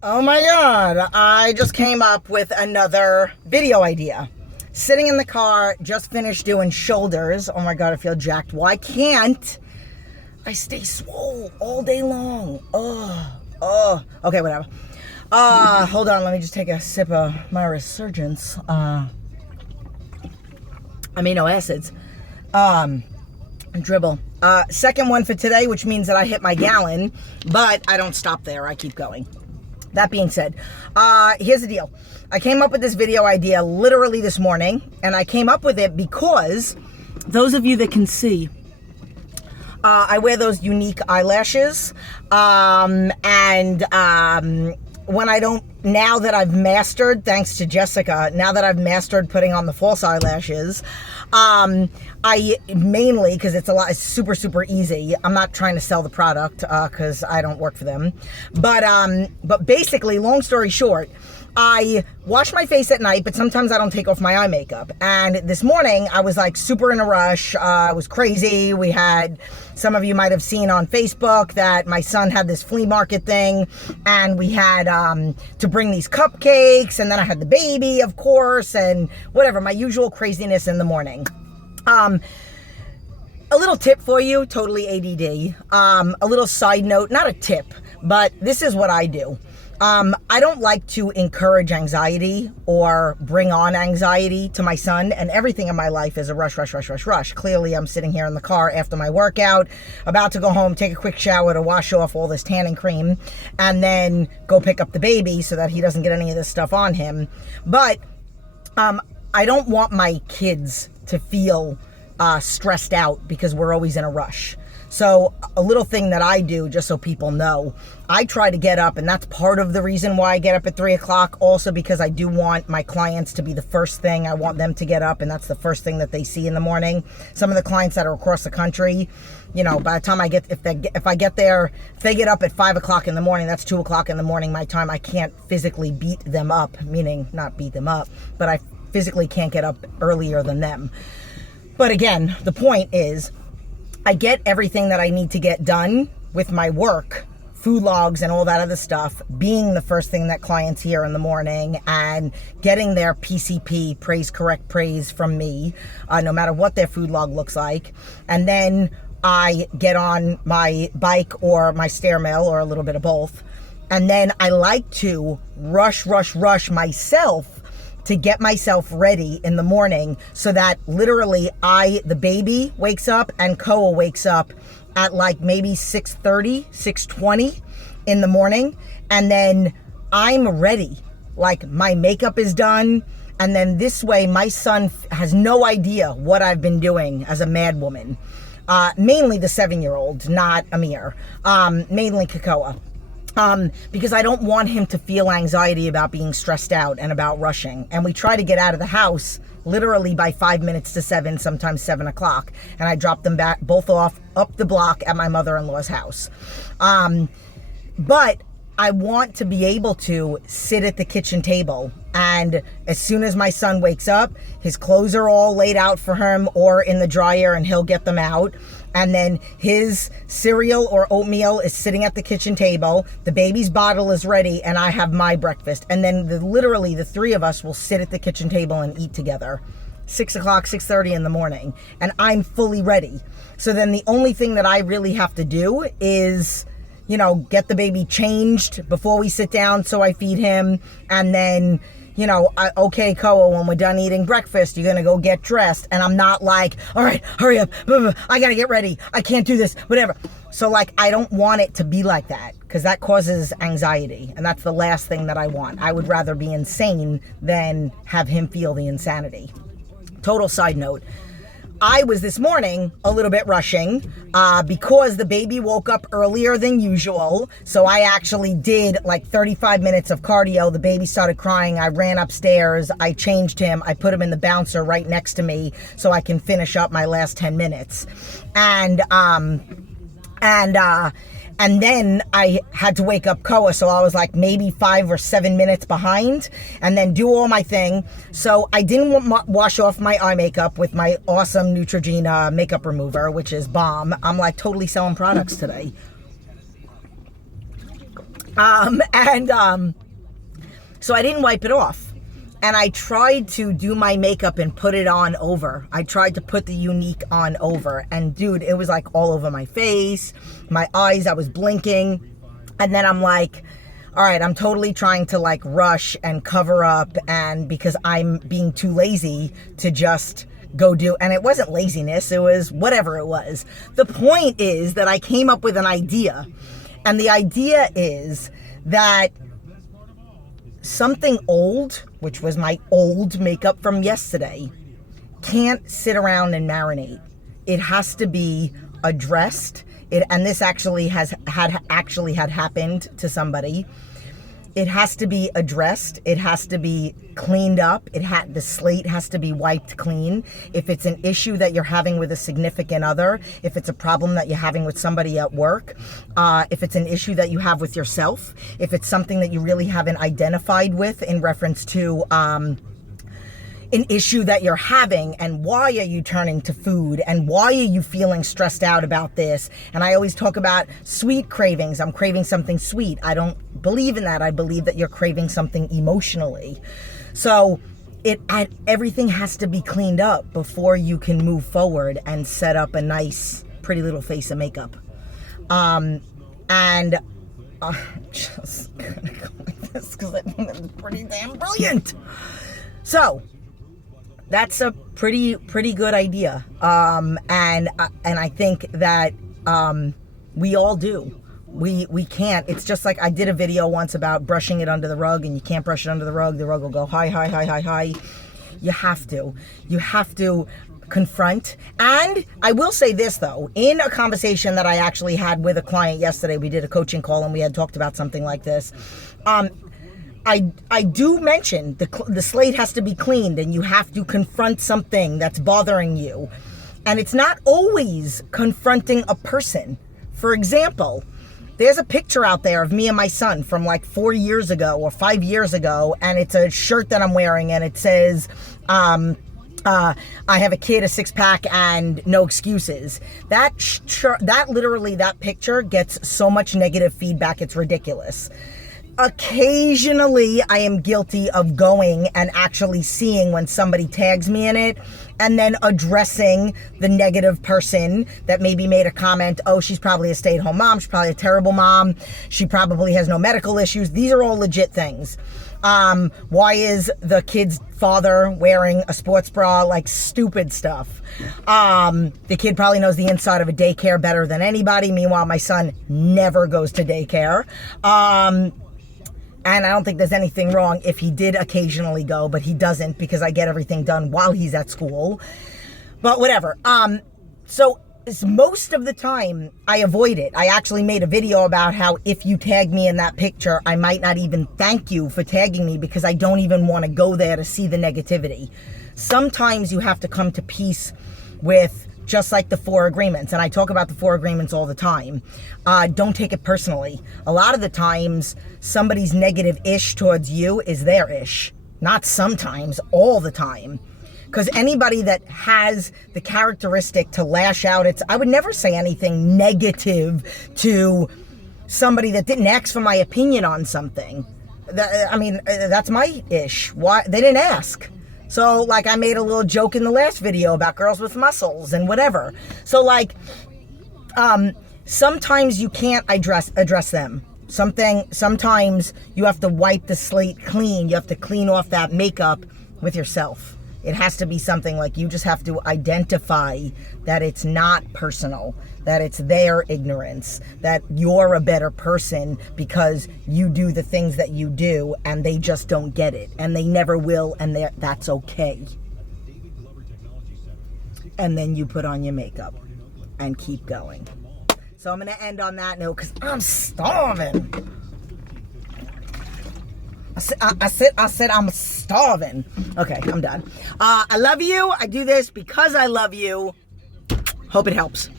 Oh my God, I just came up with another video idea. Sitting in the car, just finished doing shoulders. Oh my God, I feel jacked. Why can't I stay swole all day long? Okay, whatever. Hold on, let me just take a sip of my Resurgence. Amino acids. Dribble. Second one for today, which means that I hit my gallon, but I don't stop there. I keep going. That being said, here's the deal. I came up with this video idea literally this morning, and I came up with it because those of you that can see, I wear those unique eyelashes, when I don't, now that I've mastered, thanks to Jessica, now that I've mastered putting on the false eyelashes, I mainly, because it's super, super easy. I'm not trying to sell the product, because I don't work for them. But basically, long story short, I wash my face at night, but sometimes I don't take off my eye makeup. And this morning, I was like super in a rush. It was crazy. We had, some of you might have seen on Facebook that my son had this flea market thing, and we had to bring these cupcakes, and then I had the baby, of course, and whatever, my usual craziness in the morning. A little tip for you, totally ADD. A little side note, not a tip, but this is what I do. I don't like to encourage anxiety or bring on anxiety to my son, and everything in my life is a rush, rush, rush, rush, rush. Clearly, I'm sitting here in the car after my workout, about to go home, take a quick shower to wash off all this tanning cream, and then go pick up the baby so that he doesn't get any of this stuff on him. But I don't want my kids to feel stressed out because we're always in a rush. So a little thing that I do, just so people know, I try to get up, and that's part of the reason why I get up at 3 o'clock, also because I do want my clients to be the first thing. I want them to get up, and that's the first thing that they see in the morning. Some of the clients that are across the country, you know, by the time I get, if I get there, if they get up at 5 o'clock in the morning, that's 2 o'clock in the morning my time. I can't physically beat them up, meaning not beat them up, but I physically can't get up earlier than them. But again, the point is, I get everything that I need to get done with my work, food logs and all that other stuff, being the first thing that clients hear in the morning, and getting their PCP, praise correct praise, from me, no matter what their food log looks like. And then I get on my bike or my stair mill, or a little bit of both. And then I like to rush myself to get myself ready in the morning, so that literally the baby wakes up and Koa wakes up at like maybe 6:30, 6:20 in the morning. And then I'm ready. Like, my makeup is done. And then this way, my son has no idea what I've been doing as a mad woman. Mainly the 7-year-old, not Amir. Mainly Kakoa. Because I don't want him to feel anxiety about being stressed out and about rushing. And we try to get out of the house literally by 5 minutes to 7, sometimes 7 o'clock. And I drop them back, both off up the block at my mother-in-law's house. But I want to be able to sit at the kitchen table, and as soon as my son wakes up, his clothes are all laid out for him or in the dryer, and he'll get them out. And then his cereal or oatmeal is sitting at the kitchen table. The baby's bottle is ready, and I have my breakfast. And then literally the three of us will sit at the kitchen table and eat together. 6 o'clock, 6:30 in the morning. And I'm fully ready. So then the only thing that I really have to do is, you know, get the baby changed before we sit down so I feed him. And then, you know, okay, Koa, when we're done eating breakfast, you're going to go get dressed. And I'm not like, all right, hurry up. I got to get ready. I can't do this, whatever. So like, I don't want it to be like that, because that causes anxiety. And that's the last thing that I want. I would rather be insane than have him feel the insanity. Total side note. I was this morning a little bit rushing because the baby woke up earlier than usual. So I actually did like 35 minutes of cardio. The baby started crying. I ran upstairs. I changed him. I put him in the bouncer right next to me so I can finish up my last 10 minutes. And then I had to wake up Koa, so I was like maybe 5 or 7 minutes behind, and then do all my thing. So I didn't wash off my eye makeup with my awesome Neutrogena makeup remover, which is bomb. I'm like totally selling products today. So I didn't wipe it off. And I tried to do my makeup and put it on over. I tried to put the Unique on over. And dude, it was like all over my face, my eyes, I was blinking. And then I'm like, all right, I'm totally trying to like rush and cover up, and because I'm being too lazy to just go do, and it wasn't laziness, it was whatever it was. The point is that I came up with an idea. And the idea is that something old, which was my old makeup from yesterday, can't sit around and marinate. It has to be addressed. And this actually had happened to somebody. It has to be addressed. It has to be cleaned up. The slate has to be wiped clean. If it's an issue that you're having with a significant other, if it's a problem that you're having with somebody at work, if it's an issue that you have with yourself, if it's something that you really haven't identified with in reference to an issue that you're having, and why are you turning to food, and why are you feeling stressed out about this? And I always talk about sweet cravings. I'm craving something sweet. I don't believe in that. I believe that you're craving something emotionally. So everything has to be cleaned up before you can move forward and set up a nice, pretty little face of makeup. I'm just gonna go like this because I think that's pretty damn brilliant. So that's a pretty good idea. And I think that we all do. We can't. It's just like I did a video once about brushing it under the rug, and you can't brush it under the rug. The rug will go high, high, high, high, high. You have to confront. And I will say this though, in a conversation that I actually had with a client yesterday, we did a coaching call and we had talked about something like this. I do mention the slate has to be cleaned, and you have to confront something that's bothering you. And it's not always confronting a person. For example, there's a picture out there of me and my son from like 4 years ago or 5 years ago, and it's a shirt that I'm wearing, and it says, I have a kid, a six-pack, and no excuses. That picture gets so much negative feedback, it's ridiculous. Occasionally, I am guilty of going and actually seeing when somebody tags me in it, and then addressing the negative person that maybe made a comment. Oh, she's probably a stay-at-home mom. She's probably a terrible mom. She probably has no medical issues. These are all legit things. Why is the kid's father wearing a sports bra? Like stupid stuff. The kid probably knows the inside of a daycare better than anybody. Meanwhile, my son never goes to daycare. And I don't think there's anything wrong if he did occasionally go, but he doesn't because I get everything done while he's at school. But whatever. So most of the time I avoid it. I actually made a video about how if you tag me in that picture, I might not even thank you for tagging me because I don't even want to go there to see the negativity. Sometimes you have to come to peace with just like the 4 agreements. And I talk about the 4 agreements all the time. Don't take it personally. A lot of the times, somebody's negative ish towards you is their ish. Not sometimes, all the time. Because anybody that has the characteristic to lash out, I would never say anything negative to somebody that didn't ask for my opinion on something. That's my ish. Why? They didn't ask. So, like, I made a little joke in the last video about girls with muscles and whatever. So, like, sometimes you can't address them. Sometimes you have to wipe the slate clean. You have to clean off that makeup with yourself. It has to be something like you just have to identify that it's not personal, that it's their ignorance, that you're a better person because you do the things that you do and they just don't get it and they never will, and that's okay. And then you put on your makeup and keep going. So I'm going to end on that note because I'm starving. I said I'm starving. Okay, I'm done. I love you. I do this because I love you. Hope it helps.